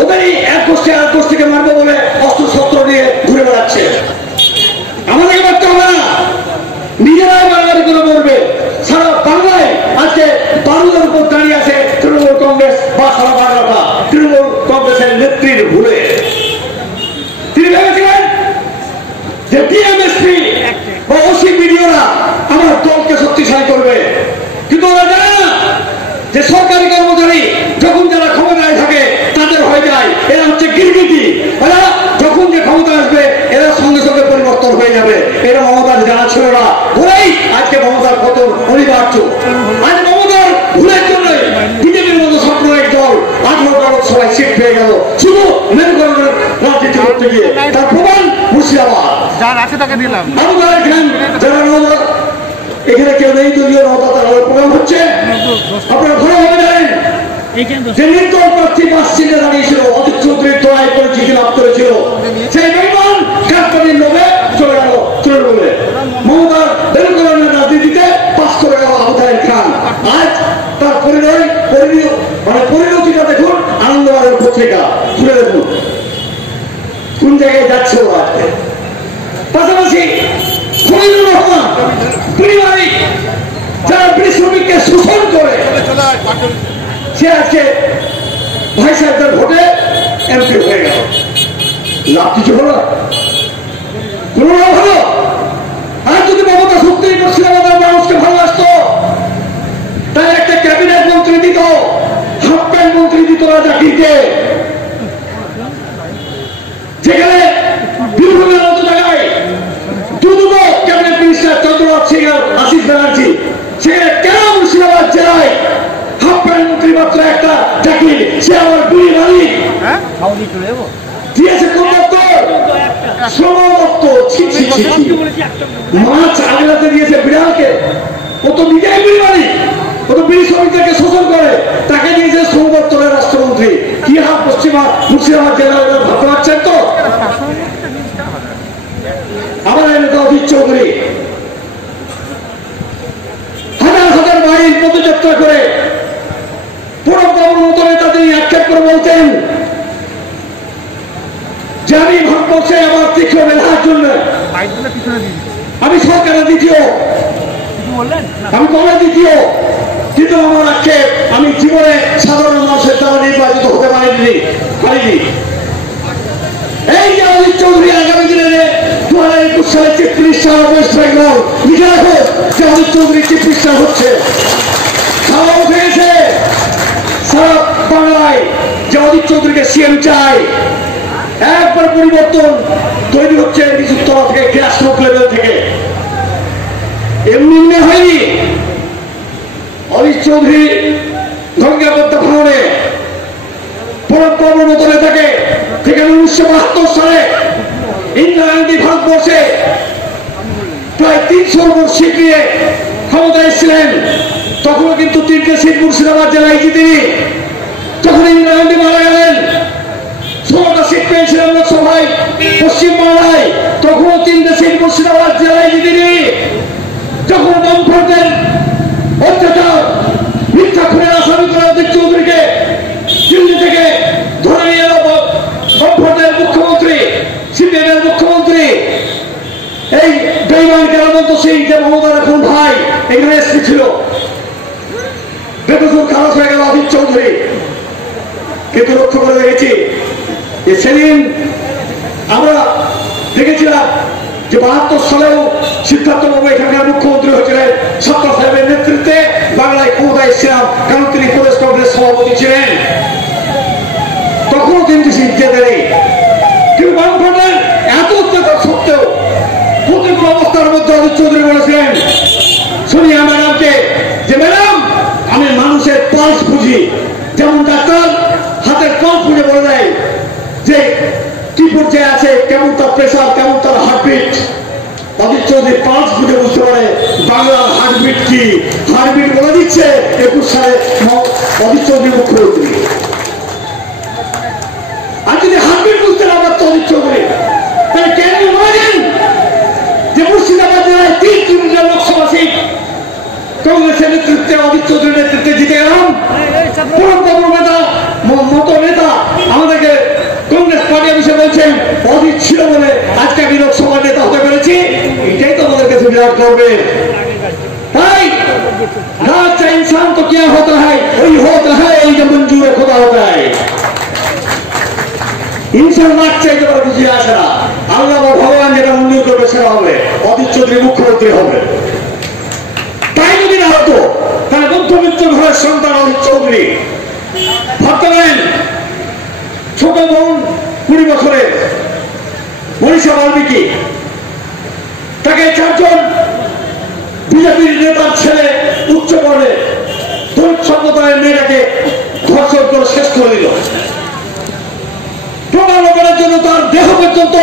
ওদেরই এক গোষ্ঠীকে মারবো বলে অস্ত্র শস্ত্র নিয়ে ঘুরে বেড়াচ্ছে। আমাদেরকে মারতে হবে না, নিজেরাই বাঙালি করে মরবে। সারা বাংলায় আজকে বারুদের উপর দাঁড়িয়ে আছে তৃণমূল কংগ্রেস বা সারা বাংলাটা তৃণমূল কংগ্রেসের নেত্রীর ভুলে। তিনি ভেবেছিলেন যে টিএমএসপি বা ওসি ভিডিওরা আমার দলকে শক্তিশালী করবে, কিন্তু ওরা জানে না যে সরকারি কর্মচারী যখন যারা ক্ষমতায় থাকে তাদের হয়ে যায় এরা হচ্ছে গিরগিটি। এরা যখন যে ক্ষমতা আসবে এরা সঙ্গে সঙ্গে পরিবর্তন হয়ে যাবে। এরা মমতার জানা ছিল না বলেই আজকে মমতার পতন অনিবার্য। আজ মমতার ভুলের জন্যই বিজেপির মতো সাম্প্রদায়িক দল 18 লোকসভায় সিট পেয়ে গেল শুধু মেরুকরণের রাজনীতি করতে গিয়ে। তার প্রমাণ মুর্শিদাবাদ যার আছে তাকে দিলাম। যারা এখানে কেউ নেই দলীয় নৌকা তারা প্রোগ্রাম হচ্ছে। আপনারা ভালোভাবে জানেন যে নির্দল প্রার্থী 5 সিটে দাঁড়িয়েছিল, অজিত চৌধুরীর দোয়ায় পরিচিতি লাভ করেছিল। সেই বেইমান কারপানির লোভে চলে গেল তৃণমূলে। মমতার বেরুকরণের রাজনীতিতে পাস করে গেল আবুতাহের খান। আজ তার পরিণতিটা দেখুন আনন্দবাজার পত্রিকা খুলে দেখুন কোন জায়গায় যাচ্ছে ও আজকে। পাশাপাশি খলিলুর রহমান পরিবারী যারা ব্রিটিশ শ্রমিককে শোষণ করে সে আজকে ভাই সাহেবদের ভোটে এমপি হয়ে গেল। লাভ কিছু হলো? কোন লাভ হলো? আর যদি মমতা সত্যি মুর্শিদাবাদের মানুষকে ভালোবাসত তাহলে একটা ক্যাবিনেট মন্ত্রী দিত, হাফ প্যান্ট মন্ত্রী দিত না চাকরিতে, যেখানে বীরভূমের মতো জায়গায় দুটো ক্যাবিনেট মিনিস্টার চন্দ্রনাথ সিং আর আশিস ব্যানার্জি, সেখানে কেন মুর্শিদাবাদ জেলায় হাফ প্যান্ট মন্ত্রী মাত্র একটা চাকরি, সে আমার দুই মালিক দিয়েছে কোন দপ্তর? শ্রম দপ্তর। মাছ আগলাতে দিয়েছে বিড়ালকে। ও তো নিজেই বিড়ি মালিক, ও তো বিড়ি শ্রমিকদেরকে শোষণ করে, তাকে দিয়েছে শ্রম দপ্তরের রাষ্ট্রমন্ত্রী। কি হাল পশ্চিমা মুর্শিদাবাদ জেলায় ভাবতে পারছেন তো? আমার নেতা অজিত চৌধুরী হাজার হাজার মাইল পদযাত্রা করে প্রণব বাবুর মতো নেতা তিনি আক্ষেপ করে বলতেন যে আমি ভারতবর্ষে আমার তীক্ষ্ণ মেধার জন্য আমি সরকারের দ্বিতীয়, আমি কবে দ্বিতীয়, কিন্তু আমার আক্ষেপ আমি জীবনে সাধারণ মানুষের দ্বারা নির্বাচিত হতে পারিনি। এই যে অজিত চৌধুরী আগামী দিনে 2021 সালে চিফ মিনিস্টার ওয়েস্ট বেঙ্গল লিখে রাখো যে অজিত চৌধুরী চিফ মিনিস্টার হচ্ছে। সারা উঠে গেছে সারা বাংলায় যে অজিত চৌধুরীকে সিএম চাই। একবার পরিবর্তন তৈরি হচ্ছে নিচুতলা থেকে, গ্রাসরুট লেভেল থেকে। এমনি হয়নি। অজিত চৌধুরী গঙ্গাবদ্ধ ভবনে প্রণব বাবুর মতো নেতাকে যেখানে 1972 সালে ইন্দিরা গান্ধী ভারতবর্ষে প্রায় 300 ভোট সিট নিয়ে ক্ষমতায় এসেছিলেন, তখনও কিন্তু 3টে সিট মুর্শিদাবাদ জেলায় জিতেনি। যখন ইন্দিরা গান্ধী মারা গেলেন 16টা সিট পেয়েছিলেন লোকসভায় পশ্চিমবাংলায়, তখনও 3টে সিট মুর্শিদাবাদ জেলায় জিতেনি। যখন বামফ্রন্টের অত্যাচার মিথ্যা খুনের আসামি করে অজিত চৌধুরীকে দিল্লি থেকে ধরে নিয়ে এলো বামফ্রন্টের মুখ্যমন্ত্রী, সিপিএমের মুখ্যমন্ত্রী এই বেইমান কেরামন্ত সিং, যে মমতার এখন ভাই, এখানে এসপি ছিল, বেকসুর খালাস হয়ে গেল অজিত চৌধুরী। কিন্তু লক্ষ্য করে দেখেছি যে সেদিন আমরা দেখেছিলাম যে 72 সালেও সিদ্ধার্থ বাবু এখানকার মুখ্যমন্ত্রী হয়েছিলেন সত্তর সাহেবের নেতৃত্বে, বাংলায় ক্ষমতায় এসেছিলাম কারণ তিনি প্রদেশ কংগ্রেস সভাপতি ছিলেন। তখনও কিন্তু সিট জেতে নেই। কিন্তু বামফ্রন্টের এত অত্যাচার সত্ত্বেও প্রতিকূল অবস্থার মধ্যে অজিত চৌধুরী বলেছিলেন সোনিয়া ম্যাডামকে যে ম্যাডাম আমি মানুষের পালস বুঝি, যেমন ডাক্তার হাতের পালস বুঝে বলে দেয় যে কি পর্যায়ে আছে, কেমন তার প্রেসার, কেমন তার হার্টবিট। অজিত চৌধুরী পালস বুঝে বুঝতে পারে বাংলার হার্টবিট কি। হার্টবিট বলে দিচ্ছে 21 সালে অজিত চৌধুরী মুখ্যমন্ত্রী। আর যদি হার্টবিট বুঝতে না পারতো অজিত চৌধুরী, তাহলে কেন বলেন যে মুর্শিদাবাদ জেলায় 3 লোকসভা সিট কংগ্রেসের নেতৃত্বে নেতৃত্বে অজিত চৌধুরীর নেতৃত্বে জিতে গেলাম। মতো নেতা আমাদেরকে কংগ্রেস পার্টি অফিসে বলছেন অজিত ছিল বলে আজকে আমি লোকসভার নেতা হতে পেরেছি, এটাই তো আমাদের কাছে বিরাট করবে। তাই राज का इंसान तो क्या होता है, वही होता है जो मंजूर खुदा होता है। इंसान राज चाहिए बड़ा बुझे आशा আল্লাহ বা ভগবান যেটা মঞ্জুর করবে সেটা হবে। অজিত চৌধুরী মুখ্যমন্ত্রী হবে। তাই যদি না হতো তাহলে মধ্যবিত্ত ঘরের সন্তান অজিত চৌধুরী, ভাবতে পারেন ছোট বোন 20 বছরের মনীষা বাল্মীকি, তাকে 4 জন বিজেপির নেতার ছেলে উচ্চ পদে দলিত সম্প্রদায়ের মেয়েটাকে ধর্ষণ করে শেষ করে দিল। প্রমাণের জন্য তার দেহ পর্যন্ত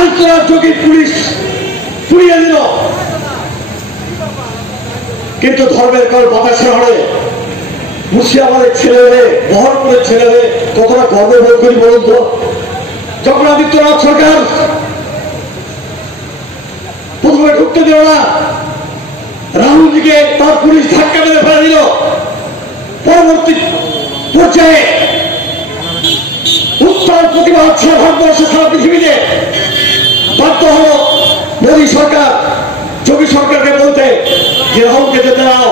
আন্তর্জাতিক পুলিশ পুড়িয়ে দিল। কিন্তু ধর্মের কাল বাতাসে হলে মুর্শিদাবাদের ছেলেদের, বহরমপুরের ছেলেদের কতটা গর্ববোধ করি বলুন তো। যখন আদিত্যনাথ সরকার প্রথমে ঢুকতে দিল না, রাহুলজিকে তার পুলিশ ধাক্কা মেরে ফেলে দিল। পরবর্তী পর্যায়ে উত্তর প্রতিবাদ সারা ভারতবর্ষে সারা পৃথিবীতে বাধ্য হল মোদী সরকার যোগী সরকারকে বলতে যে রাহুলকে যেতে দাও।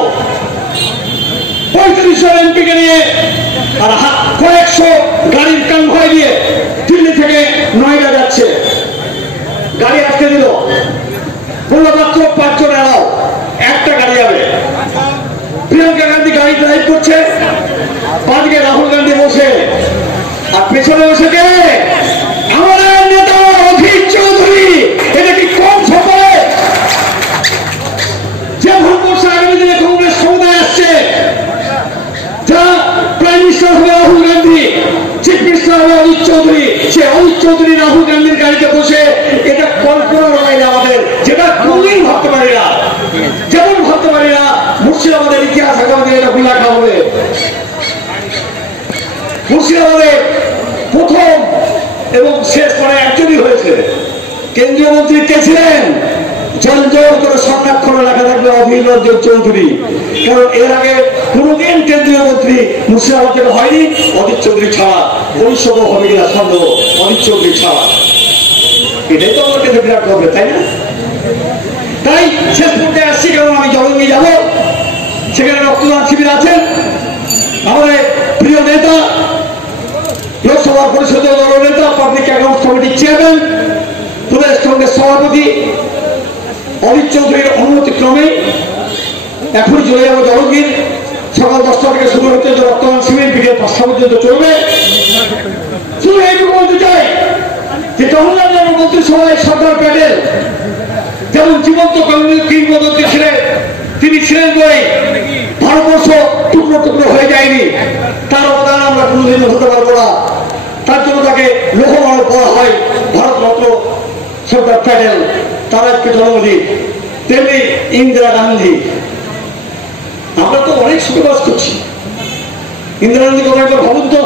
35 জন এমপিকে নিয়ে আর কয়েকশো গাড়ির কনভয় দিয়ে দিল্লি থেকে নয়ডা যাচ্ছে। গাড়ি আটকে দিল, বললো মাত্র 5 জন এলাও, একটা গাড়ি যাবে। প্রিয়াঙ্কা গান্ধী গাড়ি ড্রাইভ করছে, পাঁচকে রাহুল গান্ধী বসে, আর পেছনে বসে কে আমাদের নেতা অজিত চৌধুরী। এটা কি কম সফল? যে ভারতবর্ষে আগামী দিনে কংগ্রেস ক্ষমতায় আসছে, যা প্রাইম মিনিস্টার হবে রাহুল গান্ধী, চিফ মিনিস্টার হবে অজিত চৌধুরী, সে অজিত চৌধুরী রাহুল গান্ধীর গাড়িতে বসে, এটা কল্পনার বাইরে আমাদের, যেটা কোনদিন ভাবতে পারি না। যেমন ভাবতে পারি না মুর্শিদাবাদের ইতিহাস আগামী এটা ভুল রাখা হবে। মুর্শিদাবাদে প্রথম এবং শেষ পরে একজনই হয়েছে। কেন্দ্রীয় মন্ত্রী কে ছিলেন? জল জল করে স্বর্ণাক্ষরে লেখা থাকবে অভিনন্দন চৌধুরী। কারণ এর আগে কোনদিন কেন্দ্রীয় মন্ত্রী মুর্শিদাবাদ থেকে হয়নি অজিত চৌধুরী ছাড়া। ভবিষ্যৎ হবে কিনা সন্দেহ, অজিত চৌধুরী ছাড়া। এটাই তো আমার কাছে বিরাট করবে, তাই না? তাই শেষ পর্যায়ে আসছি, কারণ আমি জলঙ্গি যাব, সেখানে রক্তদান শিবির আছেন। আমাদের প্রিয় নেতা, লোকসভা পরিষদের দল নেতা, পাবলিক অ্যাকাউন্ট কমিটির চেয়ারম্যান, প্রদেশ কংগ্রেস সভাপতি অজিত চৌধুরীর অনুমতি ক্রমে এখনই চলে যাবো জলঙ্গির। সকাল 10টা থেকে শুরু হতে রক্তদান শিবির বিকেল 5টা পর্যন্ত চলবে। শুধু এইটুকু বলতে চাই যে জওহরলাল নেহরু মন্ত্রিসভায় সরকার প্যানেল যেমন জীবন্ত কিংবদন্তি ছিলেন, তিনি ছিলেন বলেই ভারতবর্ষ টুকরো টুকরো হয়ে যায়নি। তার অবদান আমরা কোনোদিন হতে পারবো না। তার জন্য তাকে লৌহ মানব বলা হয়, ভারতরত্ন সরকার প্যানেল। তার আজকে জন্মদিন। তেমনি ইন্দিরা গান্ধী, আমরা তো অনেক সুখে বাস করছি। ইন্দিরা গান্ধী কথা একবার ভাবুন তো।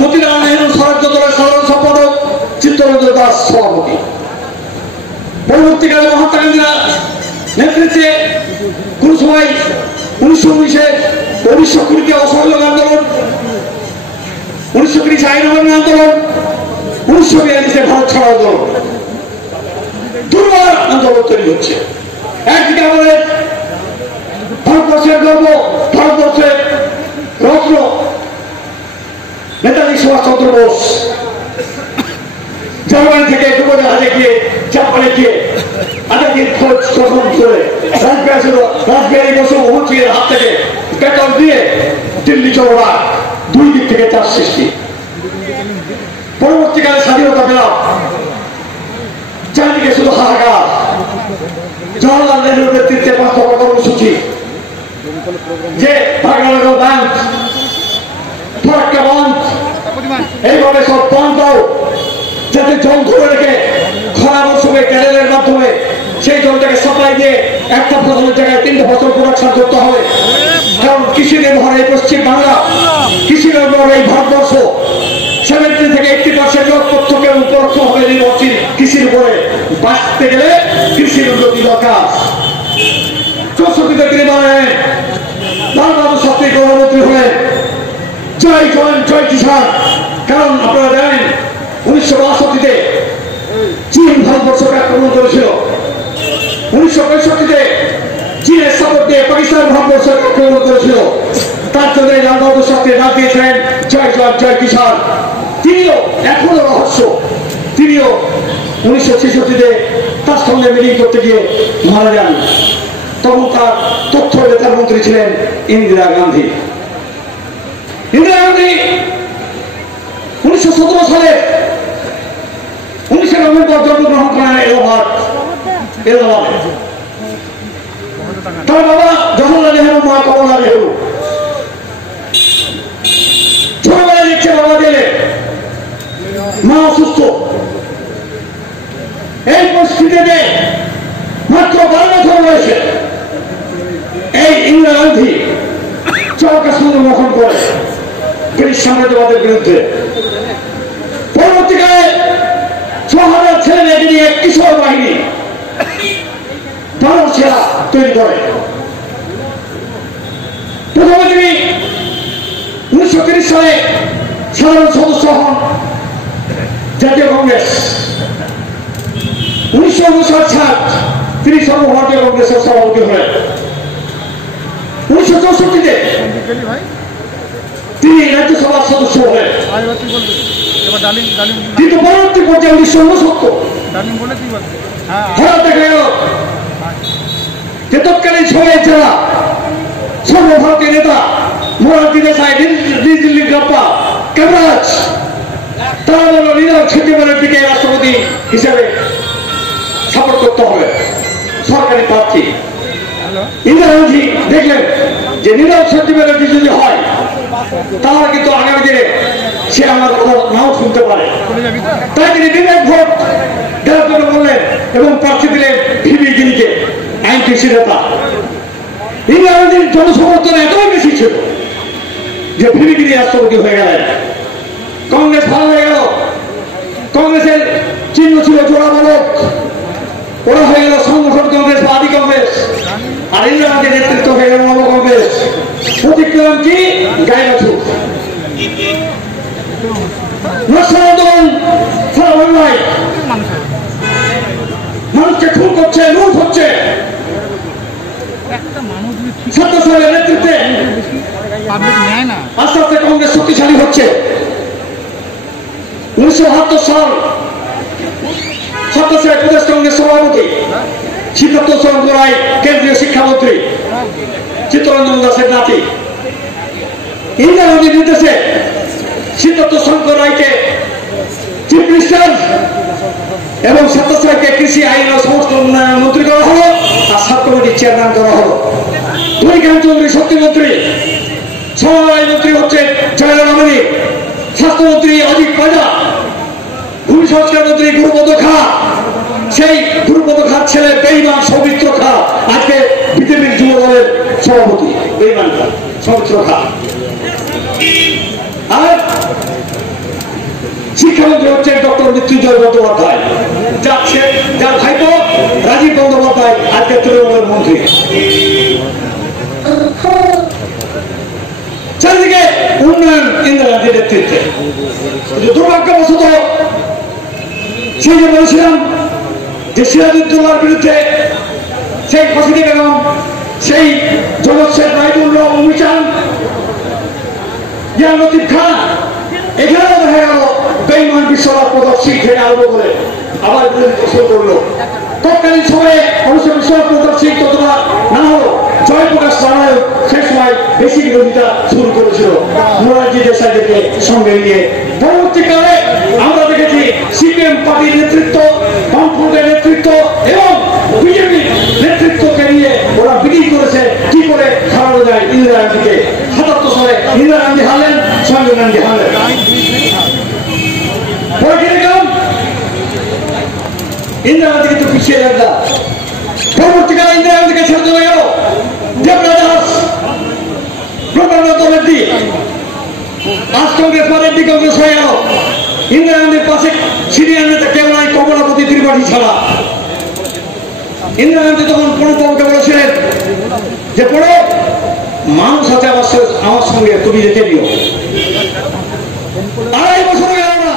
মতিলাল নেহরু স্বরাজ্য দলের সাধারণ সম্পাদক, চিত্তরঞ্জন দাস সভাপতি। পরবর্তীকালে মহাত্মা গান্ধীরা নেতৃত্বে কোন সময় 1919-এ 1920-তে অসহযোগ আন্দোলন, 1930 আইন অমান্য আন্দোলন, 1942-এ ভারত ছাড় আন্দোলন, দুর্বার আন্দোলন তৈরি হচ্ছে। একদিকে আমাদের ভারতবর্ষের গর্ব, ভারতবর্ষের রত্ন নেতাজি সুভাষচন্দ্র বোস জার্মানি থেকে ডুবোজাহাজে গিয়ে, জাপানে গিয়ে আজাদির খোঁজ গঠন করে রাজবিহারী বসু মুখ্যমন্ত্রীর হাত থেকে বেতন দিয়ে দিল্লি চলবা, 2 দিক থেকে চাপ সৃষ্টি। পরবর্তীকালে স্বাধীনতা পেলাম, চারদিকে শুধু হাহাকার। জওহরলাল নেহরুর নেতৃত্বে 5 দফা কর্মসূচি, যে ভাগনগর ব্যাংক, ফরাক্কা বন্ধ, এইভাবে সব বন্ধ দাও, যাতে জল ধরে রেখে খরা মৌসুমে ক্যানেলের মাধ্যমে সেই জলটাকে সাপ্লাই দিয়ে একটা ফসলের জায়গায় 3টে ফসল প্রোডাকশন করতে হবে। কারণ কৃষি নির্ভর এই পশ্চিম বাংলা, কৃষি নির্ভর এই ভারতবর্ষ। 70 থেকে 80% লোক প্রত্যক্ষের পরোক্ষভাবে নির্ভরশীল কৃষির উপরে। বাঁচতে গেলে কৃষির উন্নতি দরকার। 64-তে তিনি বলেন লাল বাহাদুর শাস্ত্রী প্রধানমন্ত্রী হলেন জয় জওয়ান জয় কিষাণ। কারণ আপনারা জানেন 1962-তে চীন ভারতবর্ষকে আক্রমণ করেছিল, 1965-তে চীনের সাপোর্ট দিয়ে পাকিস্তান ভারতবর্ষকে আক্রমণ করেছিল। তার জন্য লাল বাহাদুর শাস্ত্রী ডাক দিয়েছিলেন জয় জওয়ান জয় কিষাণ। তিনিও এখনো রহস্য, তিনিও 1966-তে তার সঙ্গে মিটিং করতে গিয়ে মারা যান। তখন তার তথ্য নেতার মন্ত্রী ছিলেন ইন্দিরা গান্ধী। ইন্দিরা গান্ধী 1917 সালে 19 নভেম্বর জন্মগ্রহণ করেন এলাহাবাদে। তার বাবা জওহরলাল নেহরু, মা কমলা নেহরু। ছোটবেলায় দেখছে বাবা জেলে, মা অসুস্থ। এই পরিস্থিতিতে মাত্র 12 বছর বয়সে এই ইন্দিরা গান্ধী চরকা সংগ্রাম গঠন করে ব্রিটিশ সাম্রাজ্যবাদের বিরুদ্ধে। পরবর্তীকালে 6,000 ছেলে মেয়েকে নিয়ে কিশোর বাহিনী 12 সেরা তৈরি করে। প্রথমে তিনি 1930 সালে সাধারণ সদস্য হন জাতীয় কংগ্রেস। 1959 তিনি সর্বভারতীয় কংগ্রেসের সভাপতি হলেন। 1964-তে তিনি রাজ্যসভার সদস্য হলেন। কিন্তু পরবর্তী পর্যায়ে 1969 হঠাৎ দেখা গেল যে তৎকালীন সময়ের যারা সর্বভারতীয় নেতা মোরারজি দেশাই, দিল্লি গাপ্পা, কামরাজ, তারা বলল নীরব সত্যিকারের দিকে রাষ্ট্রপতি হিসেবে সাপোর্ট করতে হবে সরকারি প্রার্থী। ইন্দিরা গান্ধী দেখলেন যে নীরব সত্যিকারের যদি হয় তাহলে কিন্তু আগামী দিনে সে আমার কথা নাও শুনতে পারে। তাই তিনি বিবেক ভোট দেওয়ার জন্য বললেন এবং প্রার্থী দিলেন ভিবি গিরিকে, আইন কৃষি নেতা। ইন্দিরা গান্ধীর জনসমর্থন এতই বেশি ছিল যে ভিবি গিরি রাষ্ট্রপতি হয়ে গেলেন। কংগ্রেস ভালো হয়ে গেল। কংগ্রেসের চিহ্ন ছিল জোড়া বালক, ওরা হয়ে গেল সংগঠন কংগ্রেস বা আদি কংগ্রেস। আর ইন্দিরা গান্ধীর নেতৃত্ব হয়ে গেল নব কংগ্রেস। প্রতিক্রম কি গায়ে বাছু আন্দোলন সারা বাংলায় মানুষকে খুন করছে, লুট হচ্ছে। ছাত্র সমাজের নেতৃত্বে আস্তে আস্তে কংগ্রেস শক্তিশালী হচ্ছে। 1972 সাল 27 প্রদেশ কংগ্রেস সভাপতি সিদ্ধার্থ চন্দ্র রায় কেন্দ্রীয় শিক্ষামন্ত্রী, চিত্তরঞ্জন দাসের নাতি। ইন্দিরা গান্ধীর নির্দেশে সিদ্ধার্থ শঙ্কর রায়কে চিফ মিনিস্টার এবং সন্তোষ রায়কে কৃষি আইন ও সমস্ত উন্নয়ন মন্ত্রী করা হলো, আর সাব কমিটির চেয়ারম্যান করা হলো। ধনীকান্ত চৌধুরী শক্তিমন্ত্রী, সমবায় মন্ত্রী হচ্ছে জয়রাম আমিনী, স্বাস্থ্যমন্ত্রী অজিত পাজা, ভূমি সংস্কার মন্ত্রী গুরুপদ খা। সেই গুরুপদ খার ছেলে বেঈমান সৌমিত্র খা আজকে বিজেপির যুব দলের সভাপতি। বেঈমান খা, সৌমিত্র খা। আর শিক্ষামন্ত্রী হচ্ছে ডক্টর মৃত্যুঞ্জয় বন্দ্যোপাধ্যায়, যার ভাইপো রাজীব বন্দ্যোপাধ্যায় আজকে তৃণমূলের মন্ত্রী। চারিদিকে উন্নয়ন ইন্দিরা গান্ধীর নেতৃত্বে। দুর্ভাগ্যবশত সেই যে বলেছিলাম যে সিরাজউদ্দৌলার বিরুদ্ধে সেই খসিদি বেগম, সেই জগৎ শেখ রায়দুল্লাহ, অমিচান, ইয়া লতিফ খান, এখানেও দেখা গেল বেঈমান বিশ্বনাথ প্রতাপ সিং থেকে আরম্ভ করে আবার বিরোধিতা শুরু করলো। তৎকালীন সময়ে অবশ্য বিশ্বনাথ প্রতাপ সিং ততটা না হলো, জয়প্রকাশ নারায়ণ সেই সময় বেশি বিরোধিতা শুরু করেছিল মোরারজি দেশাইকে সঙ্গে নিয়ে। পরবর্তীকালে আমরা দেখেছি সিপিএম পার্টির নেতৃত্ব, বামফ্রন্টের নেতৃত্ব এবং বিজেপির নেতৃত্বকে নিয়ে ওরা বিক্রি করেছে কি করে হারানো যায় ইন্দিরা গান্ধীকে। 77 সালে ইন্দিরা গান্ধী হারলেন, সঞ্জয় গান্ধী হারলেন। ইন্দিরা গান্ধী কিন্তু পিছিয়ে যান না। পরবর্তীকালে ইন্দিরা গান্ধীকে ছেড়ে চলে গেল দেবরাজ প্রকারান্ত রেড্ডি, আজ কংগ্রেস বা রেড্ডি কংগ্রেস হয়ে গেল। ইন্দিরা গান্ধীর পাশে সিনিয়র নেতা কেউ নাই কমলাপতি ত্রিপাঠী ছাড়া। ইন্দিরা গান্ধী তখন প্রণববাবুকে বলেছিলেন যে পড়ে মানুষ আছে আমার সঙ্গে, তুমি দেখে নিও। 2.5 বছর গেল না,